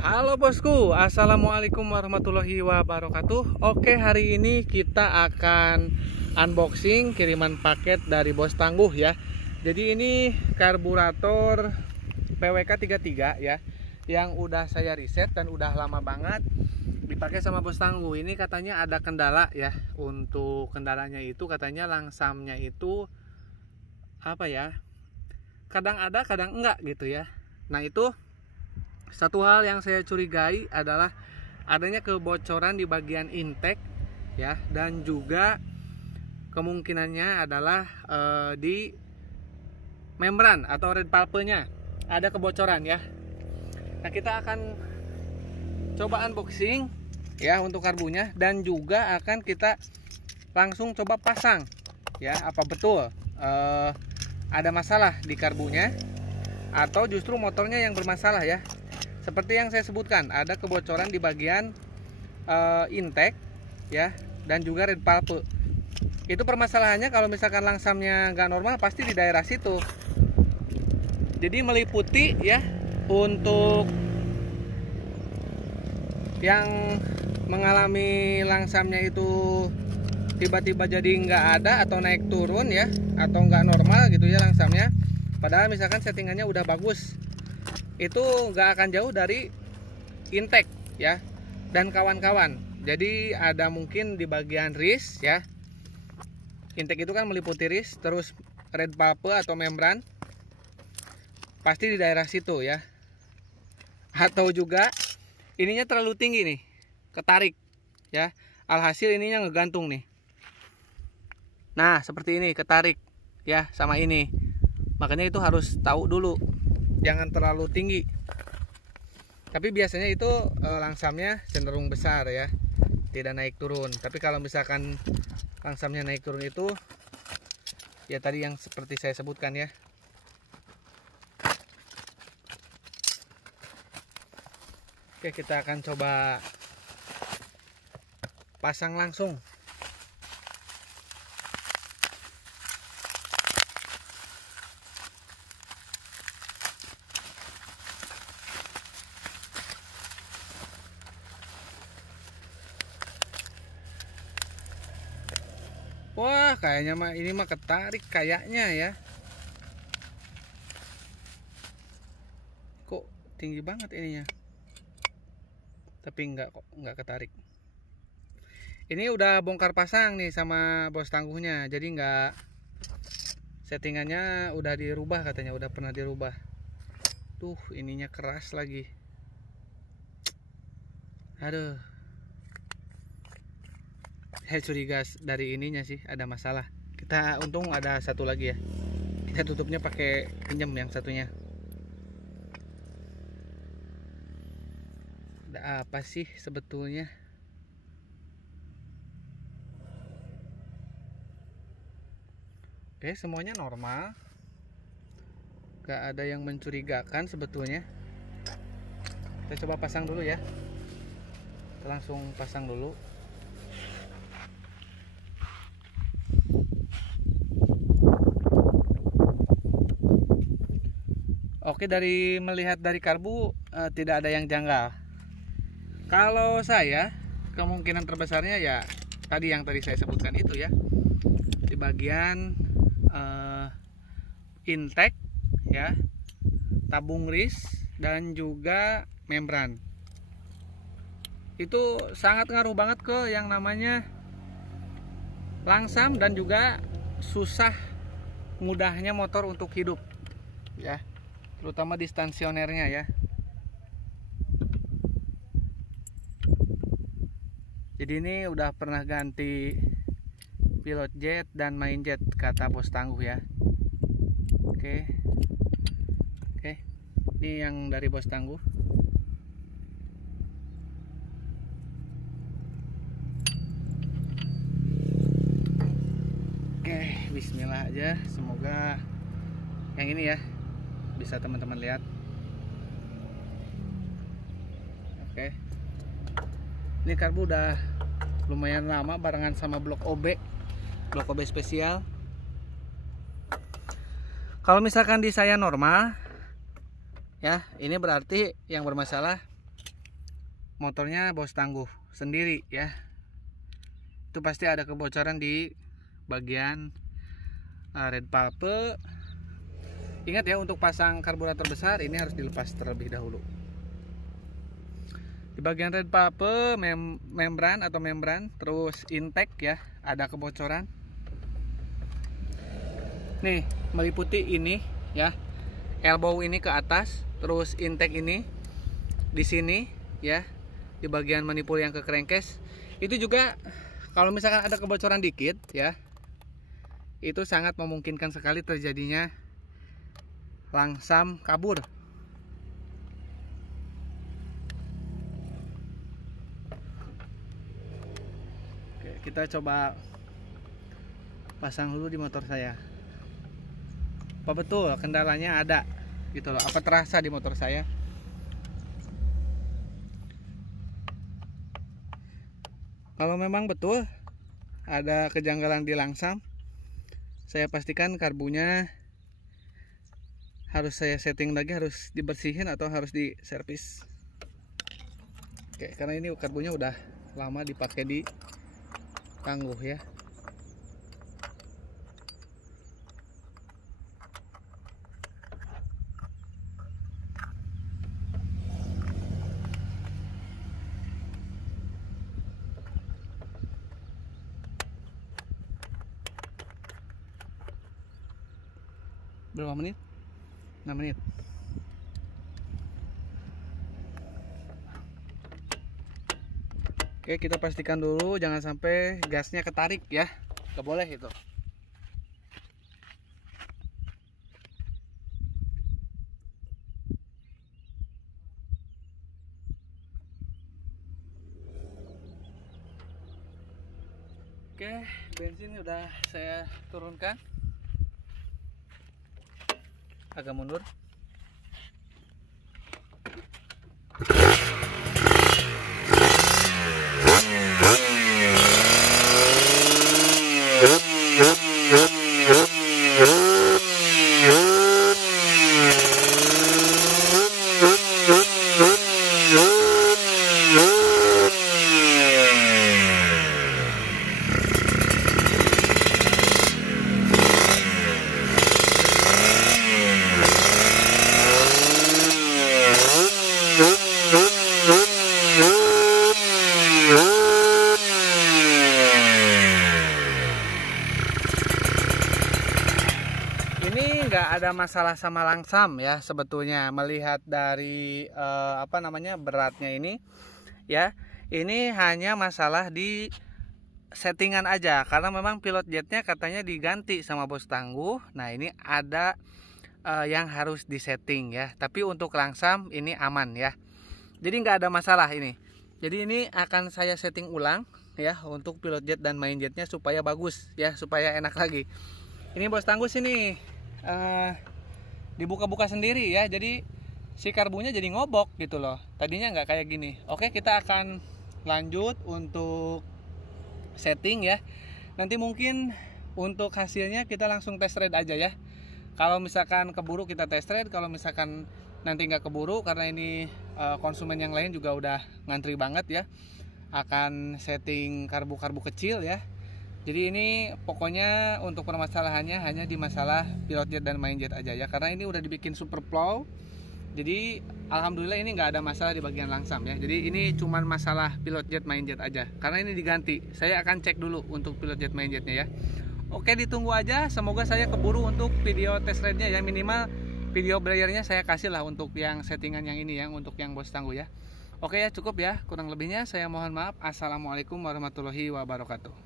Halo bosku, assalamualaikum warahmatullahi wabarakatuh. Oke, hari ini kita akan unboxing kiriman paket dari Bos Tangguh ya. Jadi ini karburator PWK 33 ya, yang udah saya riset dan udah lama banget dipakai sama Bos Tangguh. Ini katanya ada kendala ya. Untuk kendalanya itu katanya langsamnya itu apa ya? Kadang ada, kadang enggak gitu ya. Nah, itu satu hal yang saya curigai adalah adanya kebocoran di bagian intake ya, dan juga kemungkinannya adalah di membran atau red pulp-nya ada kebocoran ya. Nah, kita akan coba unboxing ya untuk karbunya, dan juga akan kita langsung coba pasang ya, apa betul ada masalah di karbunya atau justru motornya yang bermasalah ya. Seperti yang saya sebutkan, ada kebocoran di bagian intake ya, dan juga red pulp. Itu permasalahannya kalau misalkan langsamnya nggak normal pasti di daerah situ. Jadi meliputi ya, untuk yang mengalami langsamnya itu tiba-tiba jadi nggak ada atau naik turun ya, atau nggak normal gitu ya langsamnya. Padahal misalkan settingannya udah bagus, itu nggak akan jauh dari intake ya dan kawan-kawan. Jadi ada mungkin di bagian wrist ya. Intake itu kan meliputi wrist, terus red pulp atau membran, pasti di daerah situ ya. Atau juga ininya terlalu tinggi nih, ketarik ya, alhasil ininya ngegantung nih. Nah seperti ini, ketarik ya sama ini. Makanya itu harus tahu dulu, jangan terlalu tinggi. Tapi biasanya itu langsamnya cenderung besar ya, tidak naik turun. Tapi kalau misalkan langsamnya naik turun itu ya tadi yang seperti saya sebutkan ya. Oke, kita akan coba pasang langsung. Wah, kayaknya mah ini mah ketarik kayaknya ya. Kok tinggi banget ininya. Tapi enggak kok, enggak ketarik. Ini udah bongkar pasang nih sama Bos Tangguhnya. Jadi enggak, settingannya udah dirubah katanya, udah pernah dirubah. Tuh, ininya keras lagi. Aduh. Saya curiga dari ininya sih ada masalah. Kita untung ada satu lagi ya. Kita tutupnya pakai pinjam yang satunya. Ada apa sih sebetulnya? Oke, semuanya normal. Gak ada yang mencurigakan sebetulnya. Kita coba pasang dulu ya. Kita langsung pasang dulu. Oke, dari melihat dari karbu tidak ada yang janggal. Kalau saya, kemungkinan terbesarnya ya tadi yang tadi saya sebutkan itu ya, di bagian intake ya, tabung wrist dan juga membran. Itu sangat ngaruh banget ke yang namanya langsam dan juga susah mudahnya motor untuk hidup ya, terutama di stasionernya ya. Jadi ini udah pernah ganti pilot jet dan main jet kata Bos Tangguh ya. Oke. Oke. Ini yang dari Bos Tangguh. Oke, bismillah aja. Semoga yang ini ya bisa teman-teman lihat. Oke. Ini karbu udah lumayan lama barengan sama blok OB spesial. Kalau misalkan di saya normal ya, ini berarti yang bermasalah motornya Bos Tangguh sendiri ya. Itu pasti ada kebocoran di bagian red valve. Ingat ya, untuk pasang karburator besar ini harus dilepas terlebih dahulu. Di bagian red valve, membran, terus intake ya, ada kebocoran. Nih, meliputi ini ya, elbow ini ke atas, terus intake ini di sini ya, di bagian manipul yang ke crankcase. Itu juga kalau misalkan ada kebocoran dikit ya, itu sangat memungkinkan sekali terjadinya langsam kabur. Oke, kita coba pasang dulu di motor saya. Apa betul kendalanya ada gitu loh? Apa terasa di motor saya? Kalau memang betul ada kejanggalan di langsam, saya pastikan karbunya harus saya setting lagi, harus dibersihin atau harus diservis. Oke, karena ini karbunya udah lama dipakai di Tangguh ya. Berapa menit? 6 menit. Oke, kita pastikan dulu jangan sampai gasnya ketarik ya. Gak boleh itu. Oke, bensin udah saya turunkan. Agak mundur. Ini nggak ada masalah sama langsam ya sebetulnya, melihat dari beratnya ini ya. Ini hanya masalah di settingan aja, karena memang pilot jetnya katanya diganti sama Bos Tangguh. Nah, ini ada yang harus disetting ya, tapi untuk langsam ini aman ya, jadi nggak ada masalah ini. Jadi ini akan saya setting ulang ya untuk pilot jet dan main jetnya supaya bagus ya, supaya enak lagi. Ini Bos Tangguh sini dibuka-buka sendiri ya, jadi si karbunya jadi ngobok gitu loh, tadinya nggak kayak gini. Oke, kita akan lanjut untuk setting ya. Nanti mungkin untuk hasilnya kita langsung test ride aja ya. Kalau misalkan keburu kita test ride, kalau misalkan nanti nggak keburu karena ini konsumen yang lain juga udah ngantri banget ya, akan setting karbu-karbu kecil ya. Jadi ini pokoknya untuk permasalahannya hanya di masalah pilot jet dan main jet aja ya, karena ini udah dibikin super plow. Jadi alhamdulillah ini nggak ada masalah di bagian langsam ya. Jadi ini cuman masalah pilot jet main jet aja, karena ini diganti. Saya akan cek dulu untuk pilot jet main jetnya ya. Oke, ditunggu aja, semoga saya keburu untuk video test ride nya ya. Minimal video belayarnya saya kasih lah untuk yang settingan yang ini ya, untuk yang Bos Tangguh ya. Oke ya, cukup ya, kurang lebihnya saya mohon maaf. Assalamualaikum warahmatullahi wabarakatuh.